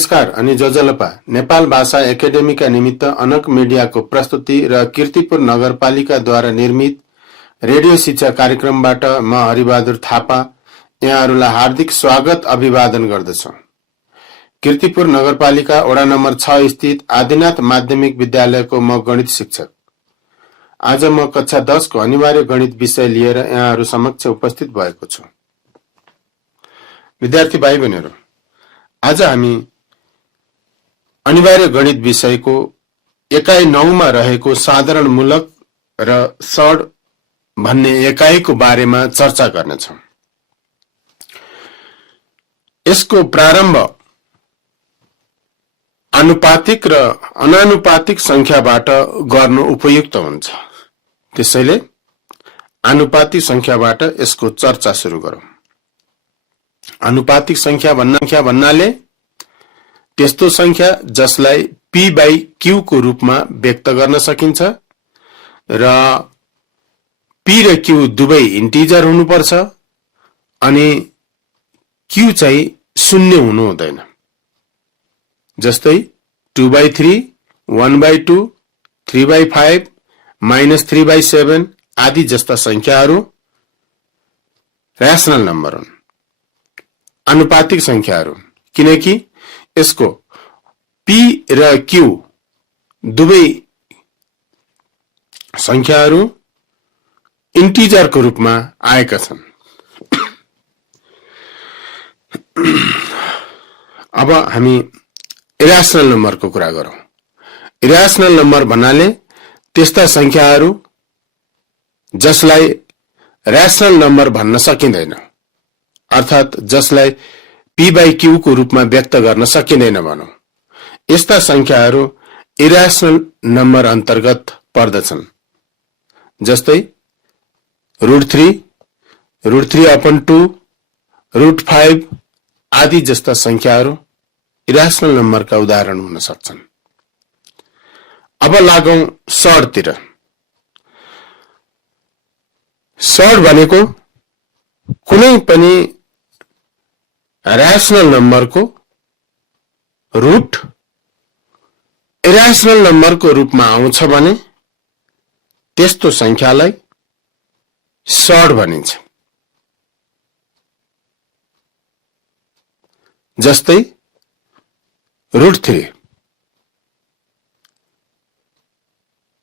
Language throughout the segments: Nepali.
नमस्कार अनि जजलपा नेपाल भाषा एकेडेमीका निमित्त अनक मिडियाको प्रस्तुति र कीर्तिपुर नगरपालिकाद्वारा निर्मित रेडियो शिक्षा कार्यक्रमबाट म हरिबहादुर थापा यहाँहरूलाई हार्दिक स्वागत अभिवादन गर्दछु। कीर्तिपुर नगरपालिका वडा नम्बर 6 स्थित आदिनाथ माध्यमिक विद्यालयको म गणित शिक्षक। आज म कक्षा 10 को अनिवार्य गणित विषय लिएर यहाँहरू समक्ष उपस्थित भएको छु। विद्यार्थी भाइ बहिनीहरू, आज हामी अनिवार्य गणित विषयको एकाइ 9 मा रहेको साधारणमूलक र सड भन्ने एकाइको बारेमा चर्चा गर्नेछौँ। यसको प्रारम्भ आनुपातिक र अनानुपातिक संख्याबाट गर्नु उपयुक्त हुन्छ। त्यसैले आनुपातिक संख्याबाट यसको चर्चा सुरु गरौँ। आनुपातिक संख्या भन्नाले त्यस्तो संख्या जसलाई p/q को रूपमा व्यक्त गर्न सकिन्छ र p र q दुवै इन्टिजर हुनुपर्छ अनि q चाहिँ शून्य हुनु हुँदैन। जस्तै 2/3, 1/2, 3/5, -3/7 आदि जस्ता संख्याहरू र्याशनल नम्बर हुन्, आनुपातिक संख्याहरू, किनकि यसको p र q दुवै संख्याहरू इन्टिजरको रूपमा आएका छन्। अब हामी इर्याशनल नम्बरको कुरा गरौँ। इर्याशनल नम्बर भन्नाले त्यस्ता संख्याहरू जसलाई र्याशनल नम्बर भन्न सकिँदैन, अर्थात् जसलाई p/q को रूपमा व्यक्त गर्न सकिँदैन भनौं। यस्ता संख्याहरू इर्याशनल नम्बर अन्तर्गत पर्दछन्। जस्तै √3, √3/2, √5 आदि जस्ता संख्याहरू इर्याशनल नम्बरका उदाहरण हुन सक्छन्। अब लागौं सडतिर। सड भनेको कुनै पनि र्याशनल नम्बरको रूट इर्याशनल नम्बरको रूपमा आउँछ भने त्यस्तो संख्यालाई सड भनिन्छ। जस्तै √3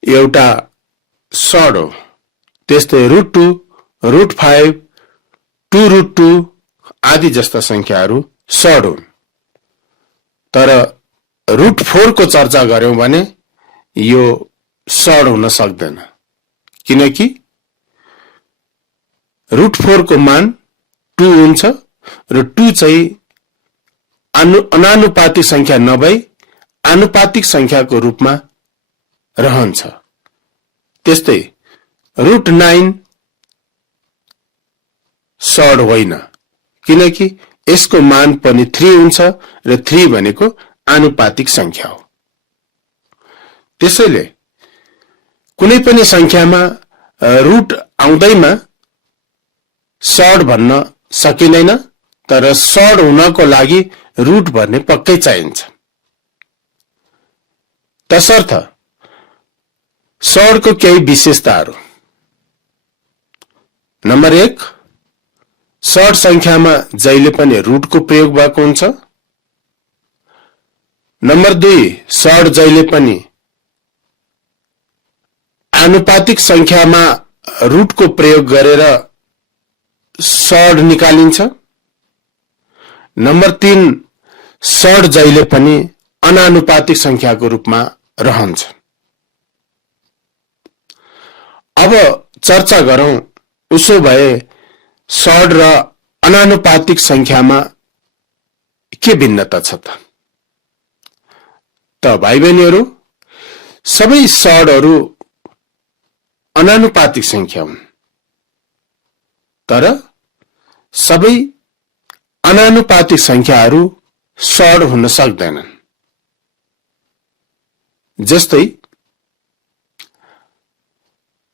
एउटा सड हो। त्यस्तै √2, √5, 2√2 आदि जस्ता संख्याहरू सड हुन्। तर √4 को चर्चा गर्यौं भने यो सड हुन सक्दैन, किनकि √4 को मान 2 हुन्छ र 2 चाहिँ अनानुपातिक संख्या नभई आनुपातिक संख्याको रूपमा रहन्छ। त्यस्तै √9 सड होइन, किनकि यसको मान पनि 3 हुन्छ र 3 भनेको आनुपातिक संख्या हो। त्यसैले कुनै पनि संख्यामा रूट आउँदैमा सड भन्न सकिँदैन, तर सड हुनको लागि रूट भन्ने पक्कै चाहिन्छ। तसर्थ सडको केही विशेषताहरू। नम्बर 1, सड संख्यामा जहिले पनि रूटको प्रयोग भएको हुन्छ। नम्बर 2, सड जहिले पनि आनुपातिक संख्यामा रूटको प्रयोग गरेर सड निकालिन्छ। नम्बर 3, सड जहिले पनि अनानुपातिक संख्याको रूपमा रहन्छ। अब चर्चा गरौं उसो भए सड र अनानुपातिक संख्यामा के भिन्नता छ त भाइ बहिनीहरू, सबै सडहरू अनानुपातिक संख्या हुन्, तर सबै अनानुपातिक संख्याहरू सड हुन सक्दैनन्। जस्तै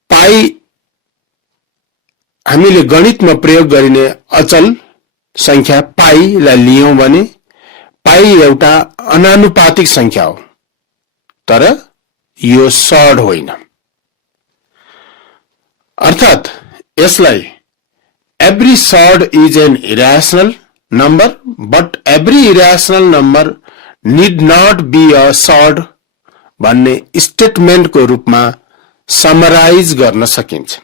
पाई हामीले गणितमा प्रयोग गरिने अचल संख्या पाईलाई लियौं भने पाई एउटा अनानुपातिक संख्या हो, तर यो सड होइन। अर्थात यसलाई every sod is an irrational number, but every irrational number need not be a sod भन्ने स्टेटमेन्टको रूपमा समराइज गर्न सकिन्छ।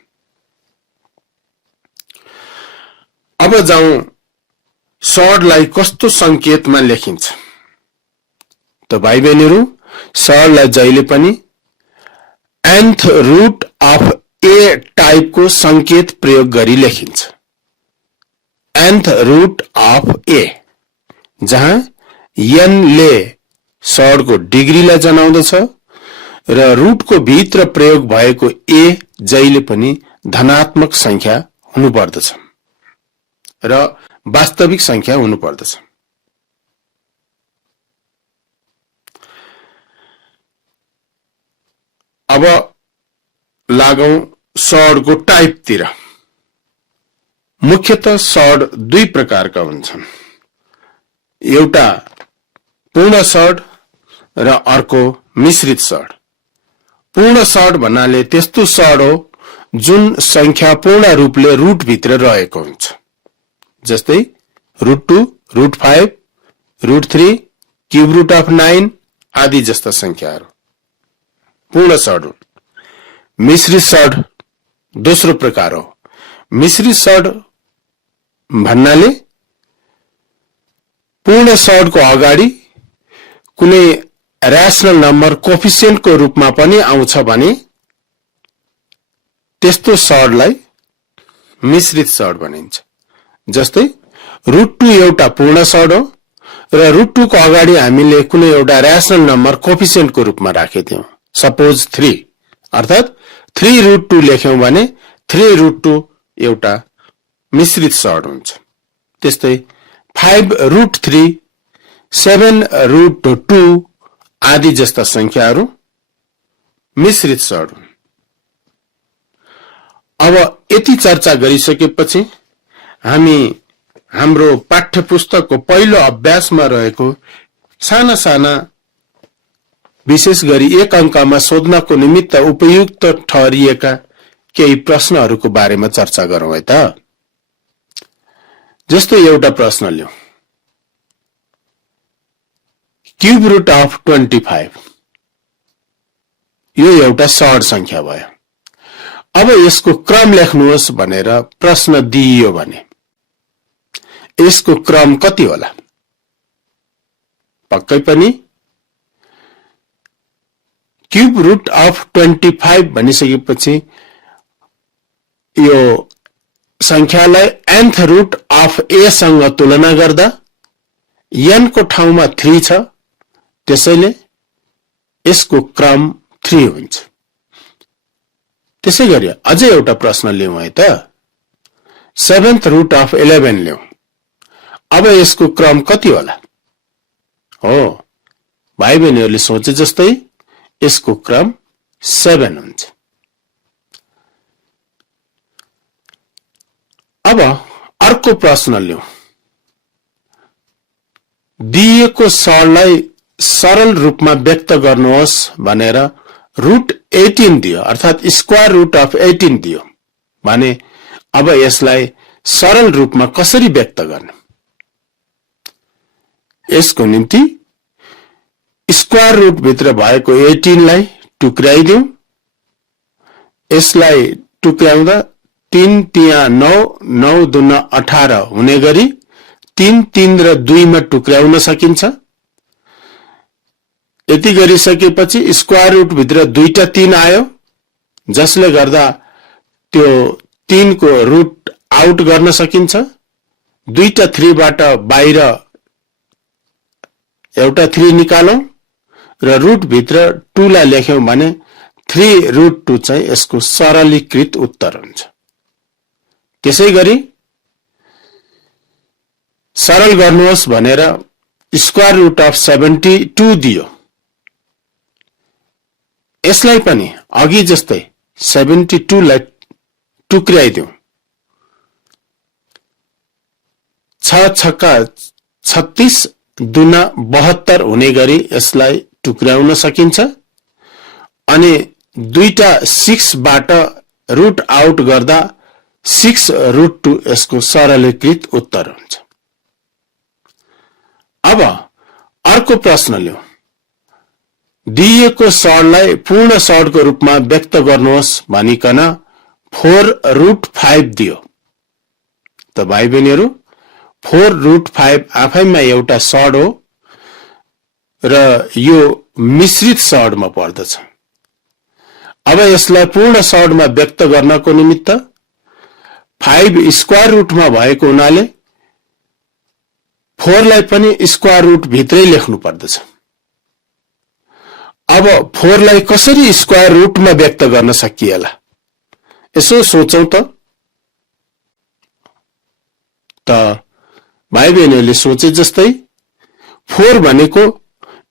अब जाउँ सडलाई कस्तो संकेतमा लेखिन्छ। त भाइ बहिनीहरू, सडलाई जहिले पनि nth रूट अफ ए टाइपको संकेत प्रयोग गरी लेखिन्छ। nth रूट अफ ए, जहाँ n ले सडको डिग्रीलाई जनाउँदछ र रूटको भित्र प्रयोग भएको ए जहिले पनि धनात्मक संख्या हुनुपर्दछ र वास्तविक संख्या हुनुपर्दछ। अब लागौं सडको टाइपतिर। मुख्यतः सड दुई प्रकारका हुन्छन्, एउटा पूर्ण सड र अर्को मिश्रित सड। पूर्ण सड भन्नाले त्यस्तो सड हो जुन संख्या पूर्ण रूपले रूट भित्र रहेको हुन्छ, जस्तै √2, √5, √3, क्यूब रूट अफ 9 आदि जस्ता संख्याहरू पूर्ण सड हुन्। मिश्रित सड दोस्रो प्रकार हो। मिश्रित सड भन्नाले पूर्ण सडको अगाडि कुनै र्याशनल नम्बर कोफिसिएन्टको रूपमा पनि आउँछ भने त्यस्तो सडलाई मिश्रित सड भनिन्छ। जस्तै √2 एउटा पूर्ण सड हो र √2 को अगाडि हामीले कुनै एउटा र्याशनल नम्बर कोफिसिएन्टको रूपमा राखेथ्यौं, सपोज 3, अर्थात 3√2 लेख्यौं भने 3√2 एउटा मिश्रित सड हुन्छ। त्यस्तै 5√3, 7√2 आदि जस्ता संख्याहरू मिश्रित सड हुन्। अब यति चर्चा गरिसकेपछि हामी हाम्रो पाठ्यपुस्तकको पहिलो अभ्यासमा रहेको साना साना, विशेष गरी 1 अंकमा सोध्नको निमित्त उपयुक्त ठहरिएका केही प्रश्नहरूको बारेमा चर्चा गरौँ है त। जस्तो एउटा प्रश्न लियौं, क्यूब रूट अफ 25, यो एउटा सड संख्या भयो। अब यसको क्रम लेख्नुहोस् भनेर प्रश्न दिइयो भने यसको क्रम कति होला? पक्कै पनि क्यूब रूट अफ 25 भनिसकेपछि यो संख्यालाई nth रूट अफ a सँग तुलना गर्दा n को ठाउँमा 3 छ, त्यसैले यसको क्रम 3 हुन्छ। त्यसैगरी अझै एउटा प्रश्न लियौं है त, 7th रूट अफ 11 लियौं। अब यसको क्रम कति होला? हो, भाइ बहिनीहरूले सोचे जस्तै यसको क्रम 7 हुन्छ। अब अर्को प्रश्न लियौं, दिएको सडलाई सरल रूपमा व्यक्त गर्नुहोस् भनेर √18 दियो, अर्थात स्क्वायर रूट अफ 18 दियो भने अब यसलाई सरल रूपमा कसरी व्यक्त गर्ने? यसको निम्ति स्क्वायर रूट भित्र भएको 18 लाई टुक्राइदिउँ। यसलाई टुक्राउँदा 3 तिया 9, 9 दुना 18 हुने गरी 3, 3 र 2 मा टुक्राउन सकिन्छ। यति गरिसकेपछि स्क्वायर रूट भित्र दुईटा 3 आयो, जसले गर्दा त्यो 3 को रूट आउट गर्न सकिन्छ। दुईटा 3 बाट बाहिर एउटा 3 निकालौं र रूट भित्र 2 लाई लेख्यौं भने 3√2 चाहिँ यसको सरलीकृत उत्तर हुन्छ। त्यसैगरी सरल गर्नुहोस् भनेर स्क्वायर रूट अफ 72 दियो। यसलाई पनि अघि जस्तै 72 लाई टुक्राइदिउँ। 6 छक्का 36 दुना 72 हुने गरी यसलाई टुक्र्याउन सकिन्छ अनि दुईटा 6 बाट रुट आउट गर्दा 6√2 यसको सरलीकृत उत्तर हुन्छ। अब अर्को प्रश्न लिऊ। दिइएको सडलाई पूर्ण सडको रूपमा व्यक्त गर्नुहोस् भनिकन 4√5 दियो। त भाइ बहिनीहरू 4√5 आफैमा एउटा सड हो र यो मिश्रित सडमा पर्दछ। अब यसलाई पूर्ण सडमा व्यक्त गर्नको निमित्त 5 स्क्वायर रुटमा भएको हुनाले 4 लाई पनि स्क्वायर रुट भित्रै लेख्नु पर्दछ। अब 4 लाई कसरी स्क्वायर रुटमा व्यक्त गर्न सकिएला यसो सोचौं त भाइ बहिनीहरूले सोचे जस्तै 4 भनेको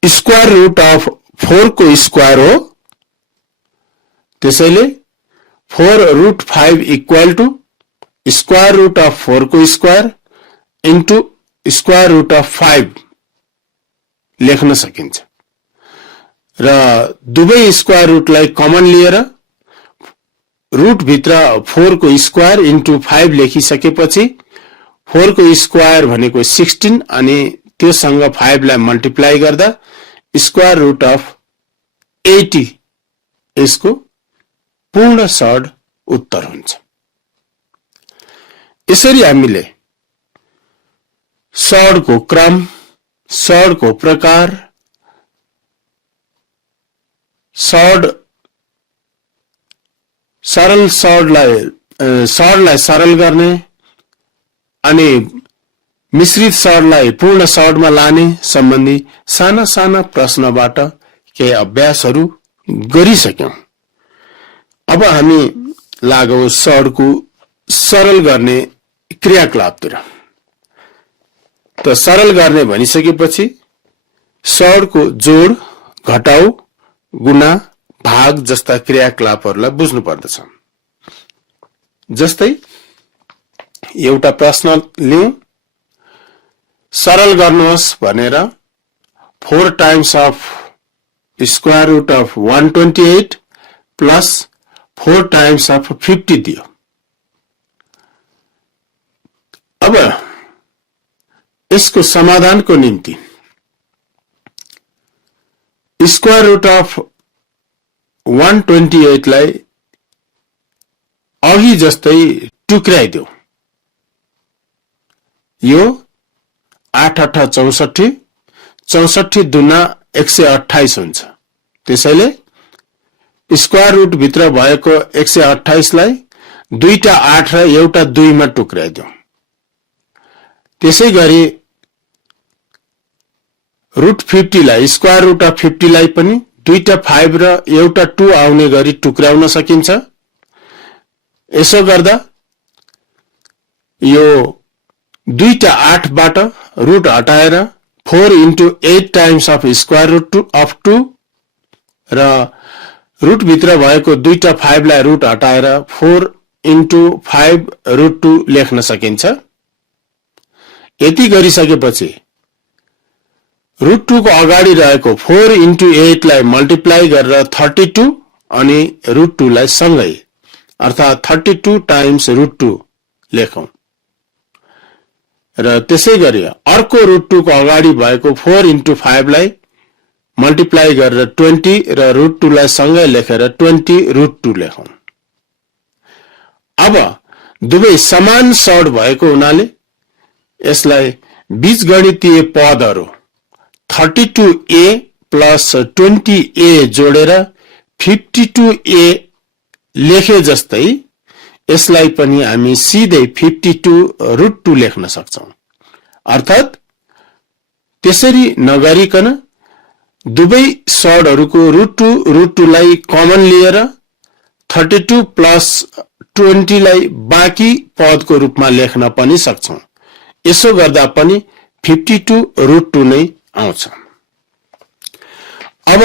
स्क्वायर रुट अफ 4 को स्क्वायर हो। त्यसैले 4√5 equal to square root of 4 को square into square root of 5 लेख्न सकिन्छ र दुवै स्क्वायर रुटलाई कमन लिएर रुट भित्र 4 को स्क्वायर इन्टु 5 लेखिसकेपछि 4 को स्क्वायर भनेको 16 अनि त्योसँग 5 लाई मल्टिप्लाई गर्दा स्क्वायर रुट अफ 80 यसको पूर्ण सड उत्तर हुन्छ। यसरी हामीले सडको क्रम, सडको प्रकार, सडलाई सरल गर्ने अनि मिश्रित सडलाई पूर्ण सडमा लाने सम्बन्धी साना साना प्रश्नबाट केही अभ्यासहरू गरिसक्यौं। अब हामी लागौं सडको सरल गर्ने क्रियाकलापतिर। त सरल गर्ने भनिसकेपछि सडको जोड, घटाउ, गुणा, भाग जस्ता क्रियाकलापहरूलाई बुझ्नु पर्दछ। जस्तै एउटा प्रश्न लिऊ। सरल गर्नुहोस् भनेर 4 times of square root of 128 plus 4 times of 50 दियो। अब यसको समाधानको निम्ति स्क्वायर रुट अफ 128 लाई अघि जस्तै टुक्र्याइदेऊ। यो 8 8 64, 64 दुना 128 हुन्छ। त्यसैले स्क्वायर रुट भित्र भएको 128 लाई दुईटा 8 र एउटा 2 मा टुक्र्याइदेऊ। त्यसैगरी रुट 50 लाई, स्क्वायर रुट अफ 50 लाई पनि दुईटा 5 र एउटा 2 आउने गरी टुक्र्याउन सकिन्छ। यसो गर्दा यो दुईटा 8 बाट रुट हटाएर 4 into 8 times of square root of 2 र रुट भित्र भएको दुईटा 5 लाई रुट हटाएर 4 इन्टु 5 रुट 2 लेख्न सकिन्छ। यति गरिसकेपछि रुट 2 को अगाडि रहेको 4 इन्टु 8 लाई मल्टिप्लाई गरेर 32 अनि रुट 2 लाई सँगै अर्थात 32 टाइम्स रुट 2 लेखौं र त्यसैगरी अर्को रुट 2 को अगाडि भएको 4 इन्टु 5 लाई मल्टिप्लाई गरेर 20 र रुट 2 लाई सँगै लेखेर 20 रुट 2 लेखौं। अब दुवै समान सड भएको हुनाले यसलाई बीजगणितीय पदहरू 32a प्लस 20a जोडेर 52a लेखे जस्तै यसलाई पनि हामी सिधै 52 रुट 2 लेख्न सक्छौं। अर्थात त्यसरी नगरिकन दुवै सडहरूको रुट 2 लाई कमन लिएर 32 प्लस 20 लाई बाँकी पदको रूपमा लेख्न पनि सक्छौं। यसो गर्दा पनि 52 रुट 2 नै आउँछ। अब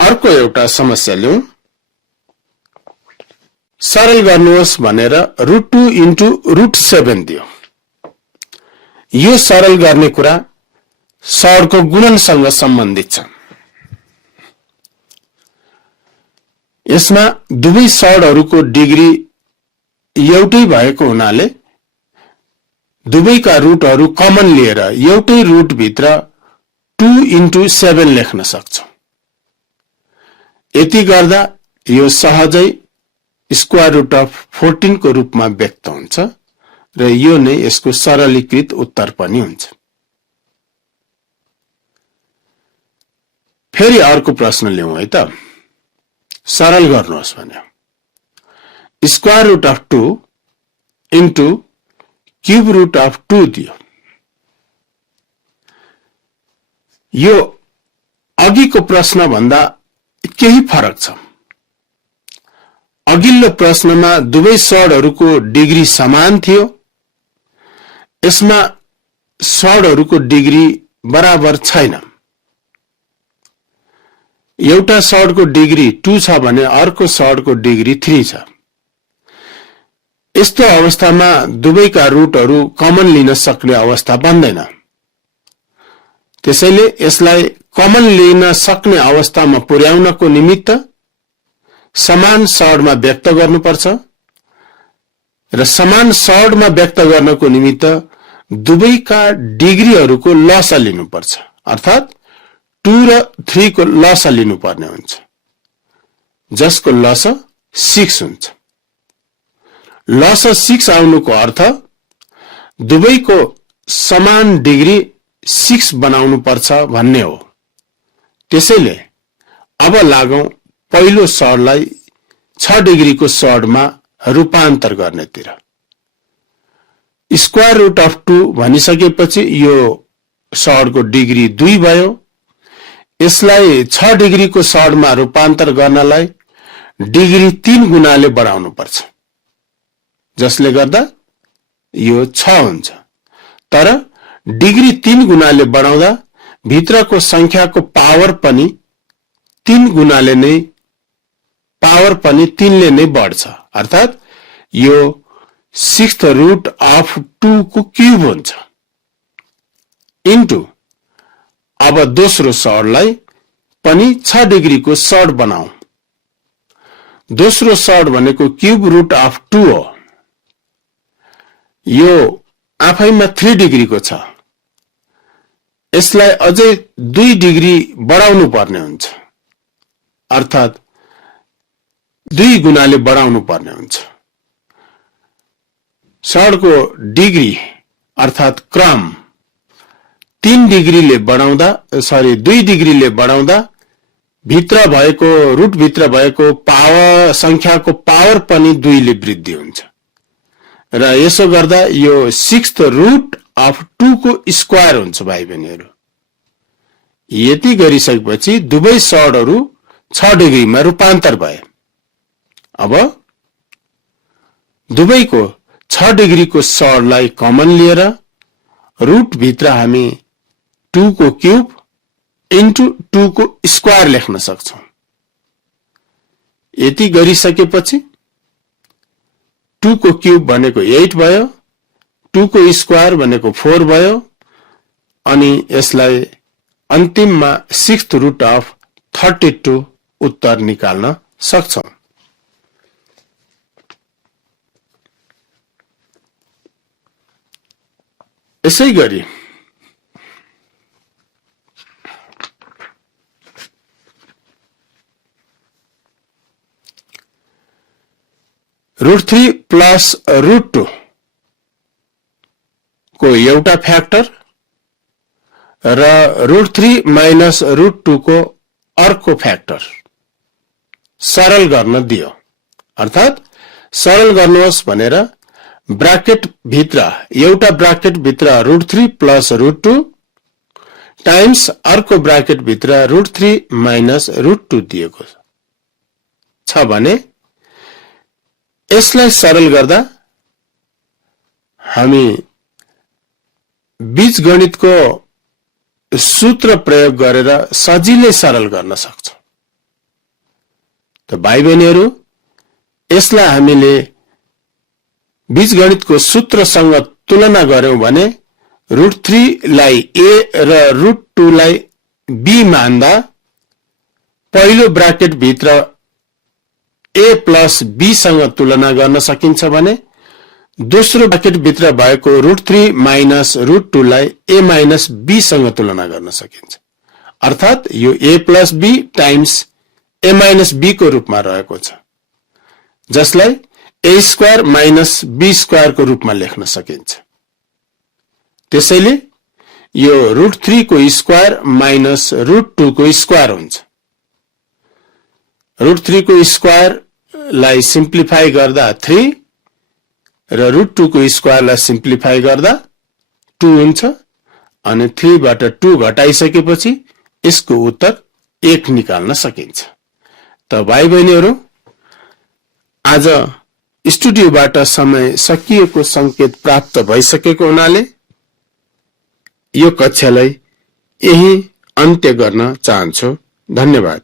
अर्को एउटा समस्या लिऊ। सरल गर्नुहोस् भनेर रुट 2 इन्टु रुट 7 दियो। यो सरल गर्ने कुरा सडको गुणनसँग सम्बन्धित छ। यसमा दुवै सडहरूको डिग्री एउटै भएको हुनाले दुवैका रुटहरू कमन लिएर एउटै रुट भित्र 2 × 7 लेख्न सक्छौं। यति गर्दा यो सहजै स्क्वायर रुट अफ 14 को रूपमा व्यक्त हुन्छ र यो नै यसको सरलीकृत उत्तर पनि हुन्छ। फेरि अर्को प्रश्न लिउँ है त। सरल गर्नुहोस् भन्यो। Square root of 2 into cube root of 2 दियो। यो अघिको प्रश्न भन्दा केही फरक छ। अघिल्लो प्रश्नमा दुवै सडहरूको डिग्री समान थियो। यसमा सडहरूको डिग्री बराबर छैन। एउटा सडको डिग्री 2 छ भने अर्को सडको डिग्री 3 छ। यस्तो अवस्थामा दुवैका रुटहरू कमन लिन सक्ने अवस्था बन्दैन। त्यसैले यसलाई कमन लिन सक्ने अवस्थामा पुर्याउनको निमित्त समान सडमा व्यक्त गर्नुपर्छ र समान सडमा व्यक्त गर्नको निमित्त दुवैका डिग्रीहरूको लसा लिनुपर्छ। अर्थात् 2 र 3 को लसा लिनुपर्ने हुन्छ, जसको लसा 6 हुन्छ। लसा 6 आउनुको अर्थ दुवैको समान डिग्री 6 बनाउनु पर्छ भन्ने हो। त्यसैले अब लागौं पहिलो सडलाई 6 डिग्रीको सडमा रूपान्तर गर्नेतिर। स्क्वायर रुट अफ 2 भनिसकेपछि यो सडको डिग्री 2 भयो। यसलाई 6 डिग्रीको सडमा रूपान्तर गर्नलाई डिग्री 3 गुणाले बढाउनु पर्छ, जसले गर्दा यो 6 हुन्छ। तर डिग्री 3 गुणाले बढाउँदा भित्रको संख्याको पावर पनि 3 गुणाले नै पावर पनि 3 ले नै बढ्छ। अर्थात् यो 6th रुट अफ 2 को क्यूब हुन्छ। इन्टु अब दोस्रो सडलाई पनि 6 डिग्रीको सड बनाऊ। दोस्रो सड भनेको क्यूब रुट अफ 2 हो। यो आफैमा 3 डिग्रीको छ। यसलाई अझै 2 डिग्री बढाउनु पर्ने हुन्छ, अर्थात् 2 गुणाले बढाउनु पर्ने हुन्छ। सडको डिग्री अर्थात् क्रम 2 डिग्रीले बढाउँदा भित्र भएको रुट भित्र भएको पावर संख्याको पावर पनि 2 ले वृद्धि हुन्छ र यसो गर्दा यो 6th रुट अफ 2 को स्क्वायर हुन्छ भाइ बहिनीहरू। यति गरिसकेपछि दुवै सडहरू 6 डिग्रीमा रूपान्तर भए। अब दुवैको 6 डिग्रीको सडलाई कमन लिएर रुट भित्र हामी 2 को क्यूब इन्टु 2 को स्क्वायर लेख्न सक्छौं। यति गरिसकेपछि 2 को क्यूब भनेको 8 भयो, 2 को स्क्वायर भनेको 4 भयो अनि यसलाई अन्तिममा 6th रुट अफ 32 उत्तर निकाल्न सक्छौं। यसै गरी √3 प्लस √2 को एउटा फ्याक्टर र √3 माइनस √2 को अर्को फ्याक्टर सरल गर्न दियो। अर्थात् सरल गर्नुहोस् भनेर ब्राकेट भित्र एउटा ब्राकेट भित्र √3 प्लस √2 टाइम्स अर्को ब्राकेट भित्र √3 माइनस √2 दिएको छ भने यसलाई सरल गर्दा हामी बीजगणितको सूत्र प्रयोग गरेर सजिलै सरल गर्न सक्छौं। त भाइ बहिनीहरू, यसलाई हामीले बीजगणितको सूत्रसँग तुलना गर्यौं भने √3 लाई a र √2 लाई b मान्दा पहिलो ब्राकेट भित्र a प्लस b सँग तुलना गर्न सकिन्छ भने दोस्रो ब्राकेट भित्र भएको √3 माइनस √2 लाई a माइनस b सँग तुलना गर्न सकिन्छ। अर्थात यो a plus b times a minus b को रूपमा रहेको छ, जसलाई a square minus b square को रूपमा लेख्न सकिन्छ। त्यसैले यो √3 को स्क्वायर माइनस √2 को स्क्वायर हुन्छ। √3 को स्क्वायर लाई सिम्प्लिफाई गर्दा 3 र √2 को स्क्वायर लाई सिम्प्लिफाई गर्दा 2 हुन्छ अनि 3 बाट 2 घटाइसकेपछि यसको उत्तर 1 निकाल्न सकिन्छ। त भाइ बहिनीहरु, आज स्टुडियोबाट समय सकिएको संकेत प्राप्त भइसकेको हुनाले यो कक्षालाई यही अन्त्य गर्न चाहन्छु। धन्यवाद।